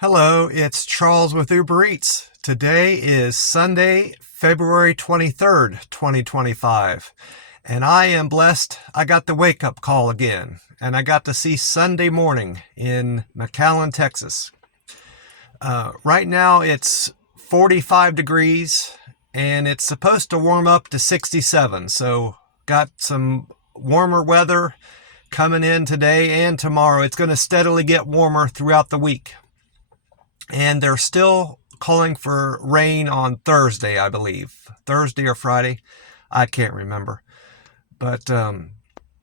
Hello, it's Charles with Uber Eats. Today is Sunday, February 23rd, 2025, and I am blessed. I got the wake up call again, and I got to see Sunday morning in McAllen, Texas. Right now it's 45 degrees, and it's supposed to warm up to 67, so got some warmer weather coming in today and tomorrow. It's going to steadily get warmer throughout the week. And they're still calling for rain on Thursday, I believe. Thursday or Friday. I can't remember. But I'm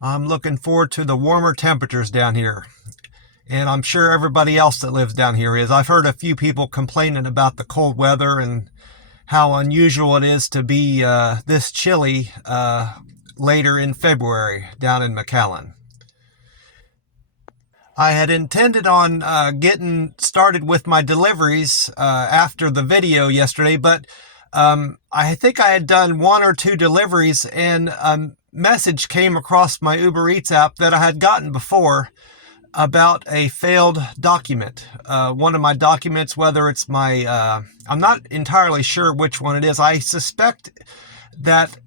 looking forward to the warmer temperatures down here. And I'm sure everybody else that lives down here is. I've heard a few people complaining about the cold weather and how unusual it is to be this chilly later in February down in McAllen. I had intended on getting started with my deliveries after the video yesterday, but I think I had done one or two deliveries and a message came across my Uber Eats app that I had gotten before about a failed document. One of my documents, whether it's my, I'm not entirely sure which one it is. I suspect that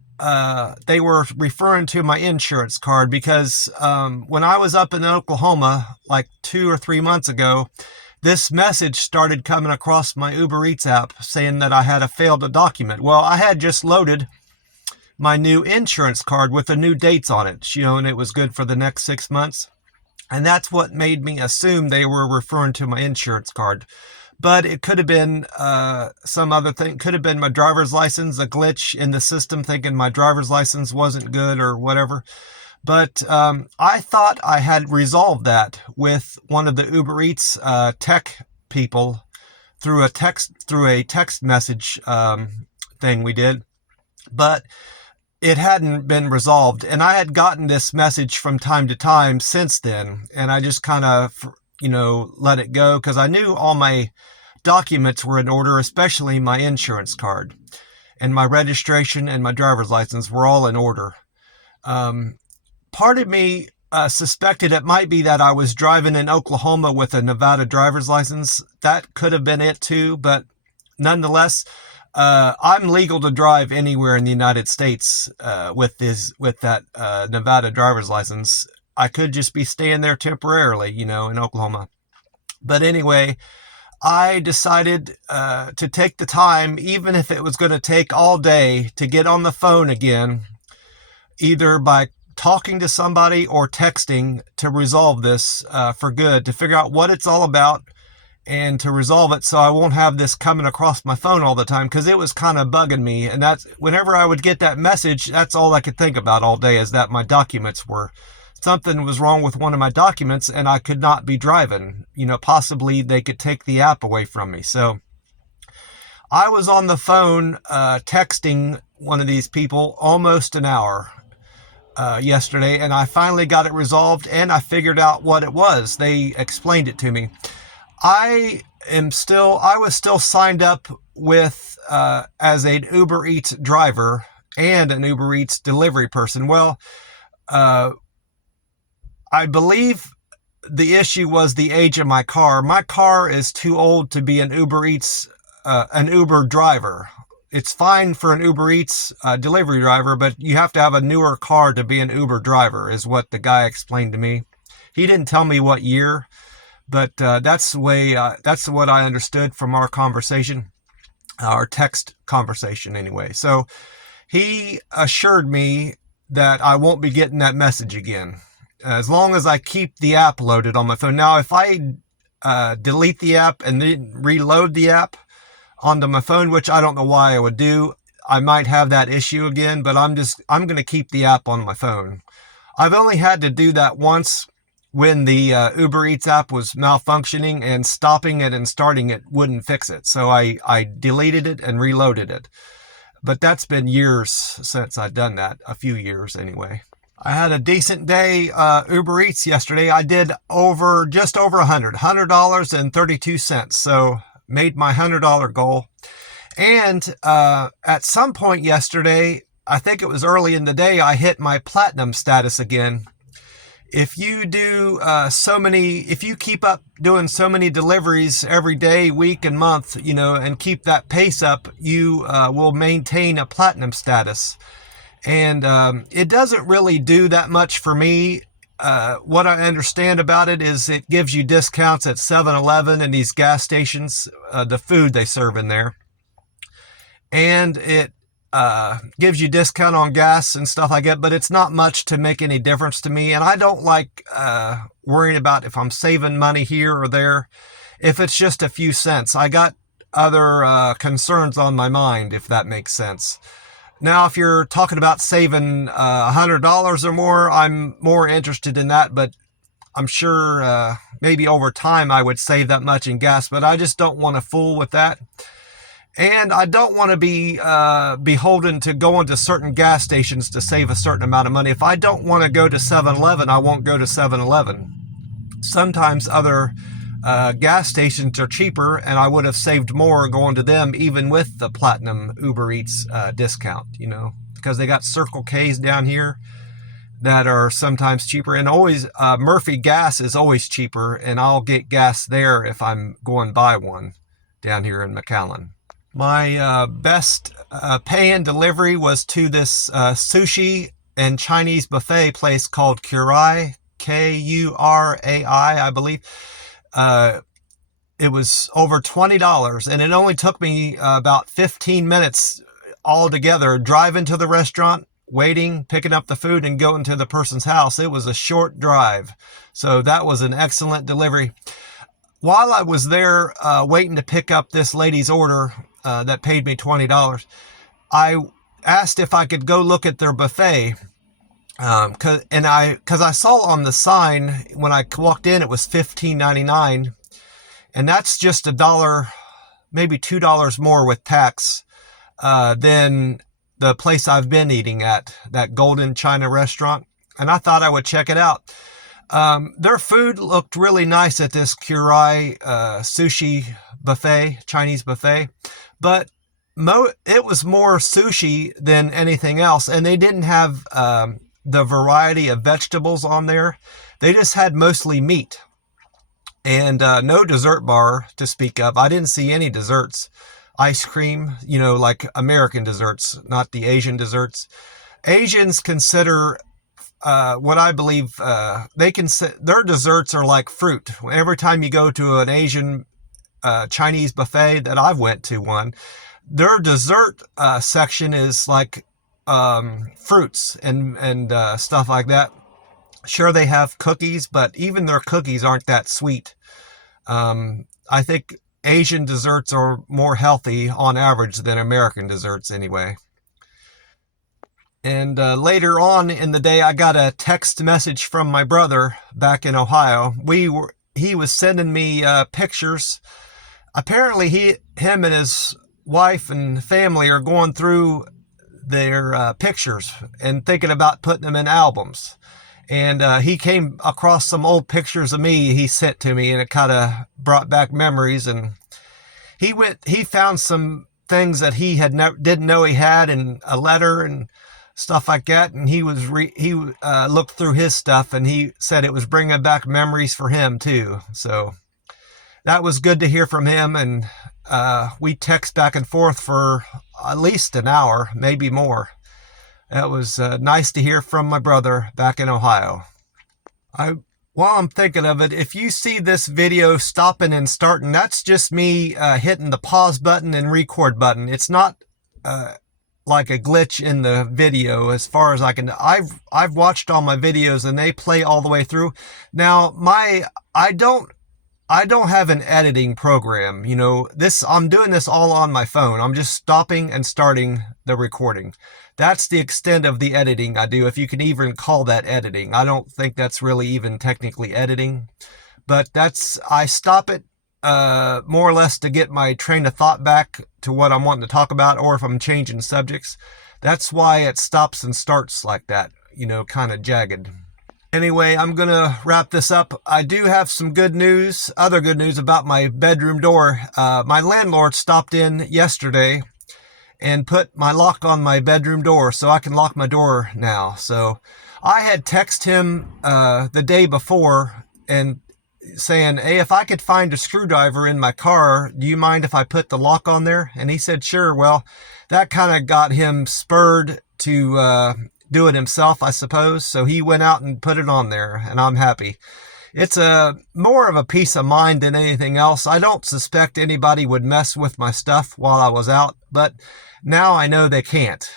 they were referring to my insurance card because when I was up in Oklahoma like 2 or 3 months ago, this message started coming across my Uber Eats app saying that I had a failed document. Well, I had just loaded my new insurance card with the new dates on it, and it was good for the next 6 months. And that's what made me assume they were referring to my insurance card. But it could have been some other thing. Could have been my driver's license, a glitch in the system thinking my driver's license wasn't good or whatever. But I thought I had resolved that with one of the Uber Eats tech people through a text message thing we did. But it hadn't been resolved. And I had gotten this message from time to time since then. And I just kind of let it go because I knew all my documents were in order, especially my insurance card and my registration and my driver's license were all in order. Part of me suspected it might be that I was driving in Oklahoma with a Nevada driver's license. That could have been it too, but nonetheless, I'm legal to drive anywhere in the United States with that Nevada driver's license. I could just be staying there temporarily, in Oklahoma. But anyway, I decided to take the time, even if it was going to take all day, to get on the phone again, either by talking to somebody or texting to resolve this for good, to figure out what it's all about and to resolve it so I won't have this coming across my phone all the time because it was kind of bugging me. And that's whenever I would get that message, that's all I could think about all day is that my documents were something was wrong with one of my documents and I could not be driving. Possibly they could take the app away from me. So I was on the phone texting one of these people almost an hour yesterday, and I finally got it resolved and I figured out what it was. They explained it to me. I was still signed up with as an Uber Eats driver and an Uber Eats delivery person. Well, I believe the issue was the age of my car. My car is too old to be an Uber Eats, an Uber driver. It's fine for an Uber Eats delivery driver, but you have to have a newer car to be an Uber driver, is what the guy explained to me. He didn't tell me what year, but that's what I understood from our conversation, our text conversation anyway. So he assured me that I won't be getting that message again, as long as I keep the app loaded on my phone. Now, if I delete the app and then reload the app onto my phone, which I don't know why I would do, I might have that issue again, but I'm going to keep the app on my phone. I've only had to do that once when the Uber Eats app was malfunctioning and stopping it and starting it wouldn't fix it. So I deleted it and reloaded it. But that's been years since I've done that, a few years anyway. I had a decent day Uber Eats yesterday. I did just over $100.32. So made my $100 goal. And at some point yesterday, I think it was early in the day, I hit my platinum status again if you do if you keep up doing so many deliveries every day, week, and month, and keep that pace up, you will maintain a platinum status. And it doesn't really do that much for me. What I understand about it is it gives you discounts at 7-Eleven and these gas stations, the food they serve in there. And it gives you discount on gas and stuff like that, but it's not much to make any difference to me. And I don't like worrying about if I'm saving money here or there. If it's just a few cents, I got other concerns on my mind, if that makes sense. Now, if you're talking about saving $100 or more, I'm more interested in that, but I'm sure maybe over time I would save that much in gas, but I just don't want to fool with that. And I don't want to be beholden to going to certain gas stations to save a certain amount of money. If I don't want to go to 7-Eleven, I won't go to 7-Eleven. Sometimes other gas stations are cheaper, and I would have saved more going to them even with the Platinum Uber Eats discount, because they got Circle K's down here that are sometimes cheaper. And always Murphy Gas is always cheaper, and I'll get gas there if I'm going by one down here in McAllen. My best pay-in delivery was to this sushi and Chinese buffet place called Kurai, Kurai, I believe. It was over $20, and it only took me about 15 minutes altogether, driving to the restaurant, waiting, picking up the food, and going to the person's house. It was a short drive, so that was an excellent delivery. While I was there waiting to pick up this lady's order that paid me $20, I asked if I could go look at their buffet. Because I saw on the sign when I walked in, it was $15.99, and that's just $1, maybe $2 more with tax than the place I've been eating at, that Golden China restaurant. And I thought I would check it out. Their food looked really nice at this Kurai sushi buffet, Chinese buffet, but it was more sushi than anything else, and they didn't have the variety of vegetables on there. They just had mostly meat, and no dessert bar to speak of. I didn't see any desserts. Ice cream, like American desserts, not the Asian desserts. Asians consider what I believe their desserts are like fruit. Every time you go to an Asian Chinese buffet that I've went to one, their dessert section is like fruits and stuff like that. Sure, they have cookies, but even their cookies aren't that sweet. I think Asian desserts are more healthy on average than American desserts anyway. And later on in the day, I got a text message from my brother back in Ohio. He was sending me pictures. Apparently, him and his wife and family are going through their pictures and thinking about putting them in albums. And he came across some old pictures of me he sent to me, and it kind of brought back memories. And he found some things that he didn't know he had in a letter and stuff like that. And he looked through his stuff, and he said it was bringing back memories for him too. So that was good to hear from him. And we text back and forth for at least an hour, maybe more. It was nice to hear from my brother back in Ohio. While I'm thinking of it, if you see this video stopping and starting, that's just me hitting the pause button and record button. It's not like a glitch in the video as far as I can. I've watched all my videos and they play all the way through. Now, I don't have an editing program. I'm doing this all on my phone. I'm just stopping and starting the recording. That's the extent of the editing I do, if you can even call that editing. I don't think that's really even technically editing, but I stop it more or less to get my train of thought back to what I'm wanting to talk about, or if I'm changing subjects. That's why it stops and starts like that, kind of jagged. Anyway, I'm going to wrap this up. I do have some other good news about my bedroom door. My landlord stopped in yesterday and put my lock on my bedroom door, so I can lock my door now. So I had texted him the day before and saying, hey, if I could find a screwdriver in my car, do you mind if I put the lock on there? And he said, sure. Well, that kind of got him spurred to do it himself, I suppose. So he went out and put it on there, and I'm happy. It's a more of a peace of mind than anything else. I don't suspect anybody would mess with my stuff while I was out, but now I know they can't.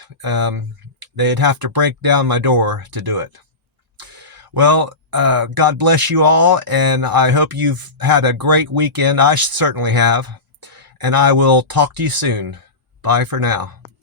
They'd have to break down my door to do it. Well, God bless you all, and I hope you've had a great weekend. I certainly have, and I will talk to you soon. Bye for now.